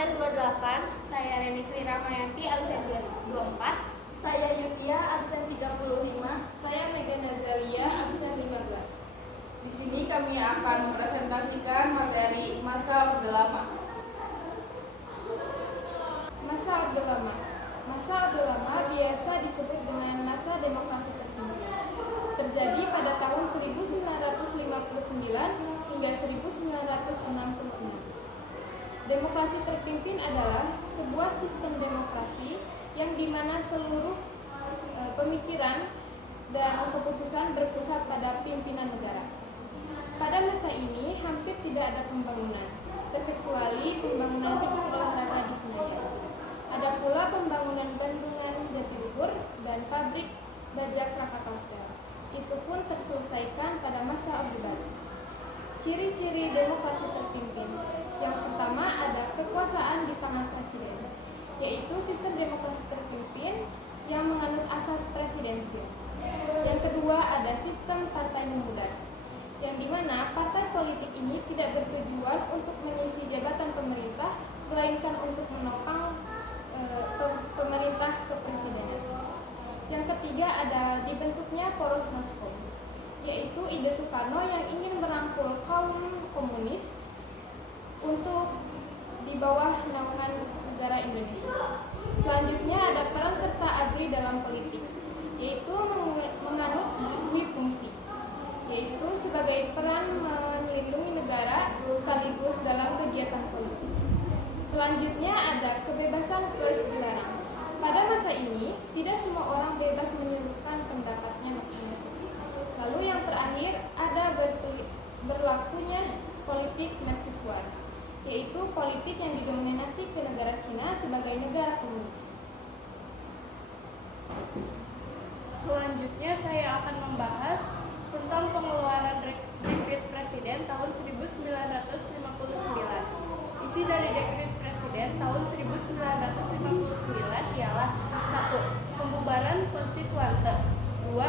absen 28. Saya Reni Sri Ramayanti, absen 24. Saya Yutia, absen 35. Saya Mega Nazalia, absen 15. Di sini kami akan mempresentasikan materi masa Orde Lama. Masa Orde Lama. Masa Orde Lama biasa disebut dengan masa demokrasi terpimpin. Terjadi pada tahun 1959 hingga 1966. Demokrasi terpimpin adalah sebuah sistem demokrasi yang dimana seluruh pemikiran dan keputusan berpusat pada pimpinan negara. Pada masa ini hampir tidak ada pembangunan, terkecuali pembangunan gedung olahraga di Senayan. Ada pula pembangunan bendungan Jatiluhur dan pabrik bajak Krakatau Steel. Itu pun terselesaikan pada masa Orde Baru. Ciri-ciri demokrasi terpimpin. Yang pertama ada kekuasaan di tangan presiden, yaitu sistem demokrasi terpimpin yang menganut asas presidensial. Yang kedua ada sistem partai memudar, yang dimana partai politik ini tidak bertujuan untuk mengisi jabatan pemerintah, melainkan untuk menopang pemerintah kepresidenan. Yang ketiga ada dibentuknya poros Nasdem, yaitu ide Soekarno yang ingin merangkul kaum komunis untuk di bawah naungan negara Indonesia. Selanjutnya ada peran serta ABRI dalam politik, yaitu menganut dui fungsi, yaitu sebagai peran melindungi negara sekaligus dalam kegiatan politik. Selanjutnya ada kebebasan pers dilarang. Pada masa ini, tidak semua orang bebas menyuarakan pendapatnya masing-masing. Lalu yang terakhir ada berlakunya politik mercusuar, yaitu politik yang didominasi ke negara Cina sebagai negara komunis. Selanjutnya saya akan membahas tentang pengeluaran dekret presiden tahun 1959. Isi dari dekret presiden tahun 1959 ialah 1. Pembubaran konstituante. 2.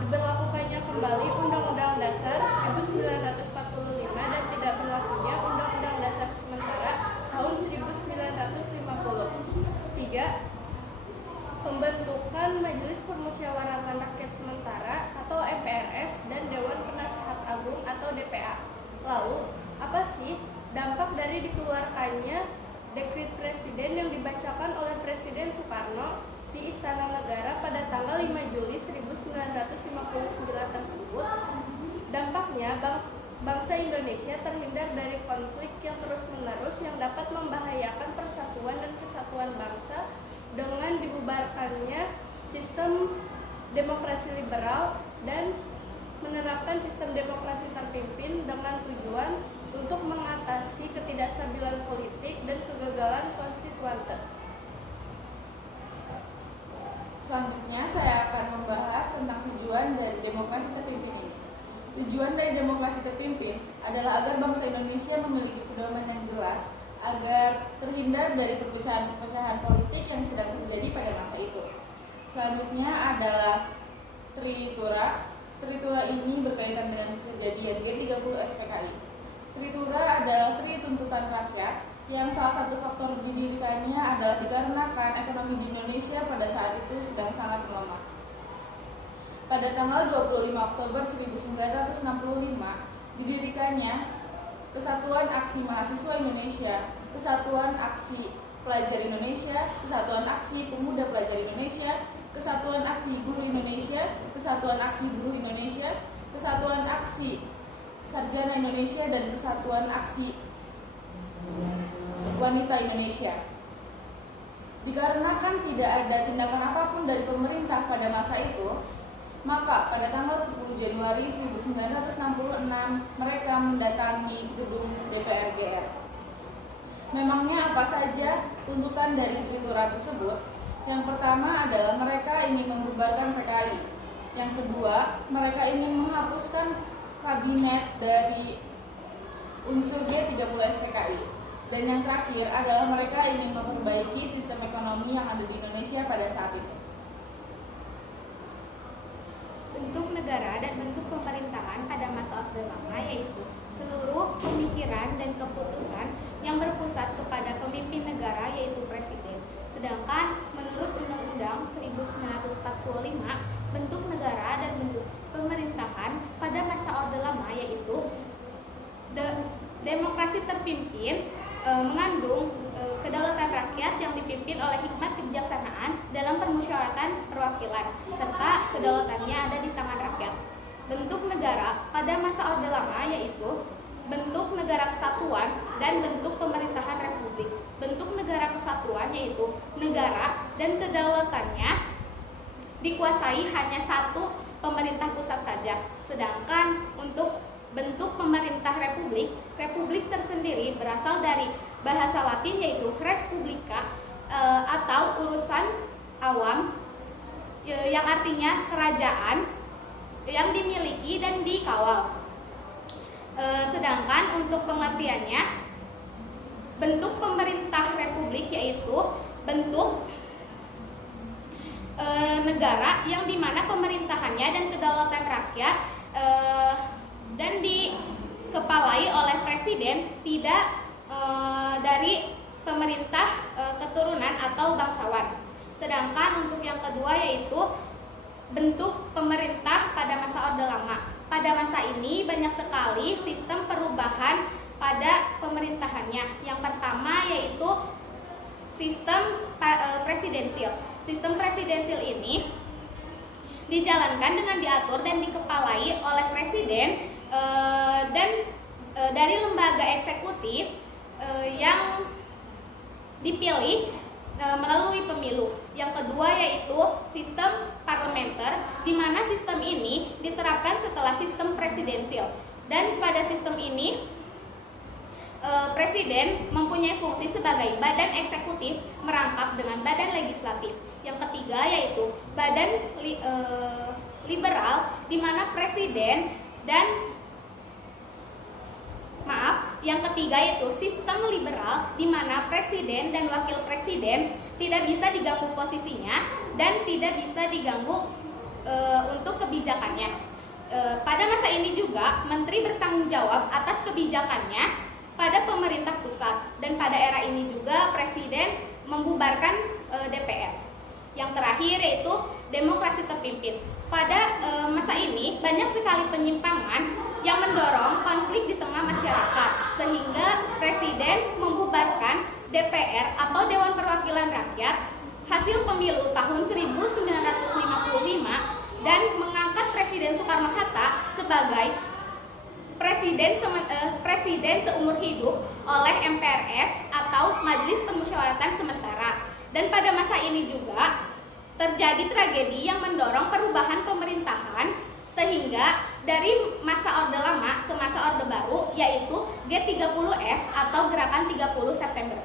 Diberlakukannya kembali Undang-Undang Dasar 1945 dan tidak berlakunya Undang-Undang Dasar sementara tahun 1950. 3. Pembentukan Majelis Permusyawaratan Rakyat Sementara atau MPRS dan Dewan Penasehat Agung atau DPA. Lalu, apa sih dampak dari dikeluarkannya dekret presiden yang dibacakan oleh Presiden Soekarno di Istana Negara pada tanggal 5 Juli 1959 tersebut? Dampaknya bangsa Indonesia terhindar dari konflik yang terus-menerus yang dapat membahayakan persatuan dan kesatuan bangsa dengan dibubarkannya sistem demokrasi liberal dan menerapkan sistem demokrasi terpimpin dengan tujuan untuk mengatasi ketidakstabilan politik dan kegagalan konstituante. Selanjutnya saya akan membahas tentang tujuan dari demokrasi terpimpin ini. Tujuan dari demokrasi terpimpin adalah agar bangsa Indonesia memiliki pedoman yang jelas agar terhindar dari perpecahan-perpecahan politik yang sedang terjadi pada masa itu. Selanjutnya adalah Tritura. Tritura ini berkaitan dengan kejadian G30 SPKI. Tritura adalah tri tuntutan rakyat yang salah satu faktor didirikannya adalah dikarenakan ekonomi di Indonesia pada saat itu sedang sangat melemah. Pada tanggal 25 Oktober 1965 didirikannya Kesatuan Aksi Mahasiswa Indonesia, Kesatuan Aksi Pelajar Indonesia, Kesatuan Aksi Pemuda Pelajar Indonesia, Kesatuan Aksi Guru Indonesia, Kesatuan Aksi Buruh Indonesia, Kesatuan Aksi Sarjana Indonesia, dan Kesatuan Aksi Wanita Indonesia. Dikarenakan tidak ada tindakan apapun dari pemerintah pada masa itu, maka pada tanggal 10 Januari 1966 mereka mendatangi gedung DPR GR. Memangnya apa saja tuntutan dari Tritura tersebut? Yang pertama adalah mereka ingin membubarkan PKI. Yang kedua, mereka ingin menghapuskan kabinet dari unsur G30 SPKI. Dan yang terakhir adalah mereka ingin memperbaiki sistem ekonomi yang ada di Indonesia pada saat itu. Bentuk negara dan bentuk pemerintahan pada masa Orde Lama yaitu seluruh pemikiran pemikiran dan keputusan yang berpusat kepada pemimpin negara yaitu presiden. Sedangkan menurut Undang-Undang 1945, bentuk negara dan bentuk pemerintahan pada masa Orde Lama yaitu demokrasi terpimpin mengandung kedaulatan rakyat yang dipimpin oleh hikmat kebijaksanaan dalam permusyawaratan perwakilan serta kedaulatannya ada di tangan rakyat. Bentuk negara pada masa Orde Lama yaitu bentuk negara kesatuan dan bentuk pemerintahan republik. Bentuk negara kesatuan yaitu negara dan kedaulatannya dikuasai hanya satu pemerintah pusat saja. Sedangkan untuk bentuk pemerintah republik, republik tersendiri berasal dari bahasa Latin yaitu res publica atau urusan awam yang artinya kerajaan yang dimiliki dan dikawal. Sedangkan untuk pengertiannya, bentuk pemerintah republik yaitu bentuk negara yang dimana pemerintahannya dan kedaulatan rakyat dan dikepalai oleh presiden, tidak dari pemerintah keturunan atau bangsawan. Sedangkan untuk yang kedua yaitu bentuk pemerintah pada masa Orde Lama. Pada masa ini banyak sekali sistem perubahan pada pemerintahannya. Yang pertama yaitu sistem presidensil. Sistem presidensil ini dijalankan dengan diatur dan dikepalai oleh presiden dan dari lembaga eksekutif yang dipilih melalui pemilu. Yang kedua yaitu sistem parlementer, di mana sistem ini diterapkan setelah sistem presidensil. Dan pada sistem ini presiden mempunyai fungsi sebagai badan eksekutif merangkap dengan badan legislatif. Yang ketiga yaitu badan liberal, di mana presiden dan yang ketiga yaitu sistem liberal, di mana presiden dan wakil presiden tidak bisa diganggu posisinya dan tidak bisa diganggu untuk kebijakannya. Pada masa ini juga menteri bertanggung jawab atas kebijakannya pada pemerintah pusat, dan pada era ini juga presiden membubarkan DPR. Yang terakhir yaitu demokrasi terpimpin. Pada masa ini banyak sekali penyimpangan yang mendorong konflik di tengah masyarakat, sehingga presiden membubarkan DPR atau Dewan Perwakilan Rakyat hasil pemilu tahun 1955 dan mengangkat Presiden Soekarno-Hatta sebagai presiden seumur hidup oleh MPRS atau Majelis Permusyawaratan Sementara. Dan pada masa ini juga terjadi tragedi yang mendorong perubahan pemerintahan, sehingga dari masa Orde Lama ke masa Orde Baru yaitu G30S atau Gerakan 30 September.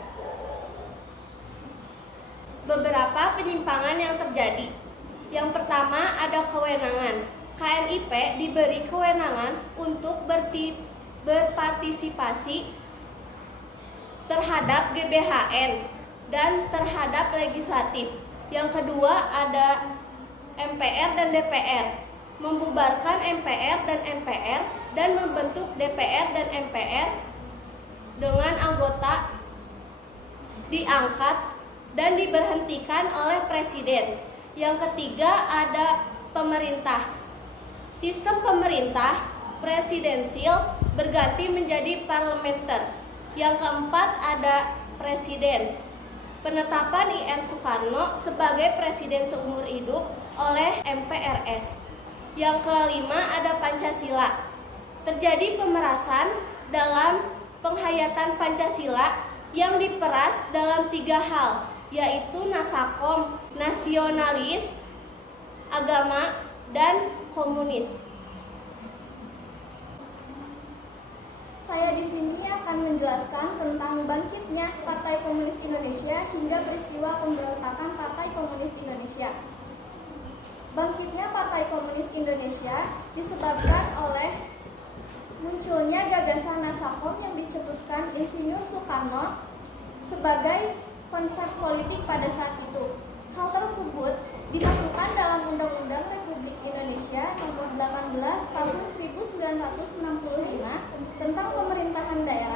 Beberapa penyimpangan yang terjadi. Yang pertama ada kewenangan. KNIP diberi kewenangan untuk berpartisipasi terhadap GBHN dan terhadap legislatif. Yang kedua ada MPR dan DPR. Membubarkan MPR dan MPR dan membentuk DPR dan MPR dengan anggota diangkat dan diberhentikan oleh presiden. Yang ketiga ada pemerintah. Sistem pemerintah presidensil berganti menjadi parlementer. Yang keempat ada presiden. Penetapan IR Soekarno sebagai presiden seumur hidup oleh MPRS. Yang kelima ada Pancasila. Terjadi pemerasan dalam penghayatan Pancasila yang diperas dalam 3 hal, yaitu nasakom, nasionalis, agama, dan komunis. Saya di sini akan menjelaskan tentang bangkitnya Partai Komunis Indonesia hingga peristiwa pemberontakan Partai Komunis Indonesia. Bangkitnya Partai Komunis Indonesia disebabkan oleh munculnya gagasan Nasakom yang dicetuskan Insinyur Soekarno sebagai konsep politik pada saat itu. Hal tersebut dimasukkan dalam Undang-Undang Republik Indonesia Nomor 18 Tahun 1965 tentang Pemerintahan Daerah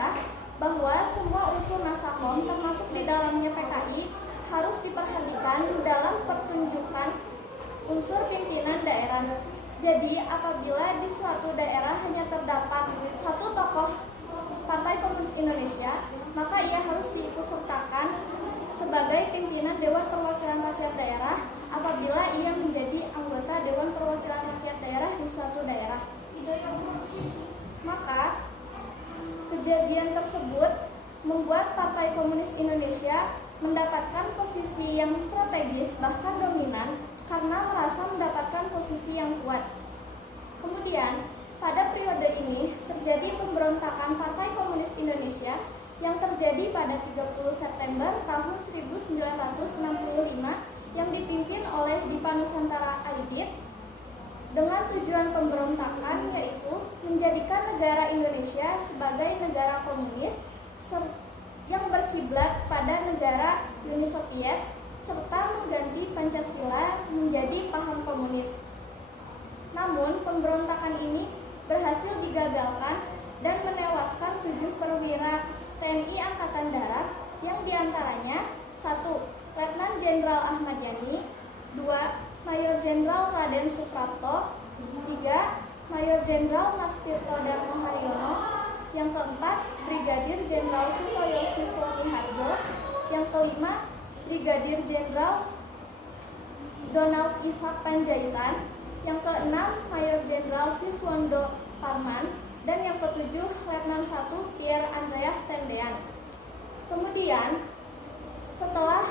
dilakukan dalam pertunjukan unsur pimpinan daerah. Jadi, apabila di suatu daerah hanya terdapat satu tokoh Partai Komunis Indonesia, maka ia harus diikutsertakan sebagai pimpinan Dewan Perwakilan Rakyat Daerah apabila ia menjadi anggota Dewan Perwakilan Rakyat Daerah di suatu daerah. Maka, kejadian tersebut membuat Partai Komunis Indonesia mendapatkan posisi yang strategis bahkan dominan karena merasa mendapatkan posisi yang kuat. Kemudian, pada periode ini terjadi pemberontakan Partai Komunis Indonesia yang terjadi pada 30 September tahun 1965 yang dipimpin oleh Dipa Nusantara Aidit dengan tujuan pemberontakan yaitu menjadikan negara Indonesia sebagai negara komunis yang berkiblat pada negara Uni Soviet serta mengganti Pancasila menjadi paham komunis. Namun, pemberontakan ini berhasil digagalkan dan menewaskan 7 perwira TNI Angkatan Darat yang diantaranya 1. Letnan Jenderal Ahmad Yani, 2. Mayor Jenderal Raden Suprapto, 3. Mayor Jenderal Mastirto Darmo Haryono, yang keempat Brigadir Jenderal Sutoyo Siswanto, yang kelima Brigadir Jenderal Donald Ishak Panjaitan, yang keenam Mayor Jenderal Siswondo Parman, dan yang ketujuh Letnan 1 Pierre Andreas Tendean. Kemudian setelah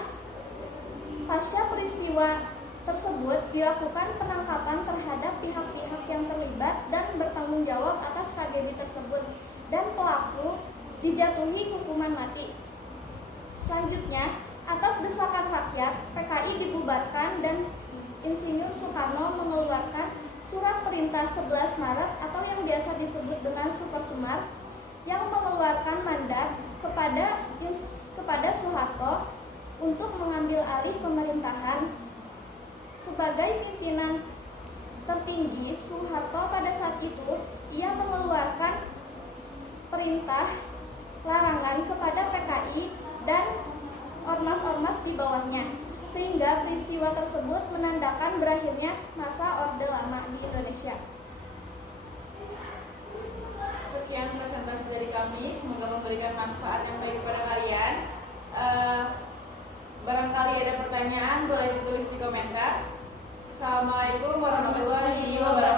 pasca peristiwa tersebut dilakukan penangkapan terhadap pihak-pihak yang terlibat dan bertanggung jawab atas tragedi tersebut, dan pelaku dijatuhi hukuman mati. Selanjutnya, atas desakan rakyat, PKI dibubarkan dan Insinyur Soekarno mengeluarkan Surat Perintah 11 Maret atau yang biasa disebut dengan Super Semar yang mengeluarkan mandat kepada Soeharto untuk mengambil alih pemerintahan. Sebagai pimpinan tertinggi Soeharto pada saat itu, ia mengeluarkan perintah larangan kepada PKI dan ormas-ormas di bawahnya, sehingga peristiwa tersebut menandakan berakhirnya masa Orde Lama di Indonesia. Sekian presentasi dari kami, semoga memberikan manfaat yang baik kepada kalian. Barangkali ada pertanyaan boleh ditulis di komentar. Assalamualaikum warahmatullahi wabarakatuh.